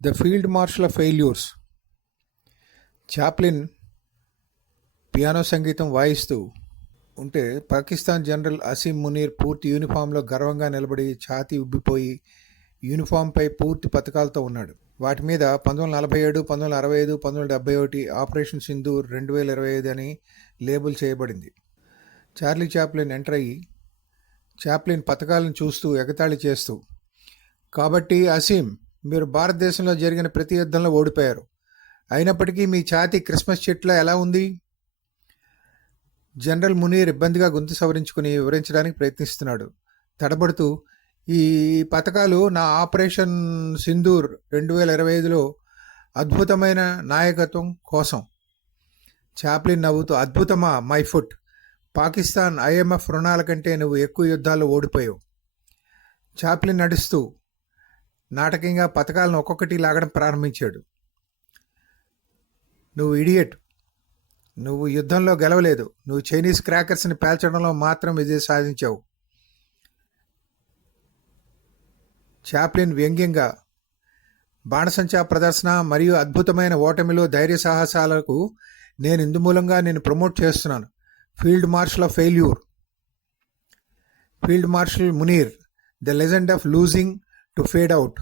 The field marshal failures. Chaplin piano సంగీతం వాయిస్తూ ఉంటే పాకిస్తాన్ జనరల్ అసీం మునీర్ పూర్తి యూనిఫామ్లో గర్వంగా నిలబడి ఛాతీ ఉబ్బిపోయి యూనిఫామ్పై పూర్తి పథకాలతో ఉన్నాడు. వాటి మీద పంతొమ్మిది వందల నలభై ఏడు పంతొమ్మిది వందల అరవై ఐదు పంతొమ్మిది వందల డెబ్బై ఒకటి ఆపరేషన్ సింధూర్ రెండు వేల ఇరవై ఐదు అని లేబుల్ చేయబడింది. చార్లీ చాప్లిన్ ఎంటర్ అయ్యి చాప్లిన్ పథకాలను చూస్తూ ఎగతాళి చేస్తూ కాబట్టి అసీం మీరు భారతదేశంలో జరిగిన ప్రతి యుద్ధంలో ఓడిపోయారు. అయినప్పటికీ మీ ఛాతీ క్రిస్మస్ చెట్ల ఎలా ఉంది? జనరల్ మునీర్ ఇబ్బందిగా గొంతు సవరించుకుని వివరించడానికి ప్రయత్నిస్తున్నాడు. తడబడుతూ ఈ పథకాలు నా ఆపరేషన్ సింధూర్ రెండు వేల ఇరవై ఐదులో అద్భుతమైన నాయకత్వం కోసం. చాప్లిన్ నవ్వుతూ అద్భుతమా మై ఫుట్. పాకిస్తాన్ ఐఎంఎఫ్ రుణాల కంటే నువ్వు ఎక్కువ యుద్ధాల్లో ఓడిపోయావు. చాప్లిన్ నడుస్తూ నాటకంగా పథకాలను ఒక్కొక్కటి లాగడం ప్రారంభించాడు. నువ్వు ఇడియట్. నువ్వు యుద్ధంలో గెలవలేదు. నువ్వు చైనీస్ క్రాకర్స్ని పేల్చడంలో మాత్రం విజయం సాధించావు. చాప్లిన్ వ్యంగ్యంగా బాణసంచా ప్రదర్శన మరియు అద్భుతమైన ఓటమిలో ధైర్య సాహసాలకు నేను ఇందు మూలంగా నేను ప్రమోట్ చేస్తున్నాను. Field marshal of failure. Field marshal Munir the legend of losing to fade out.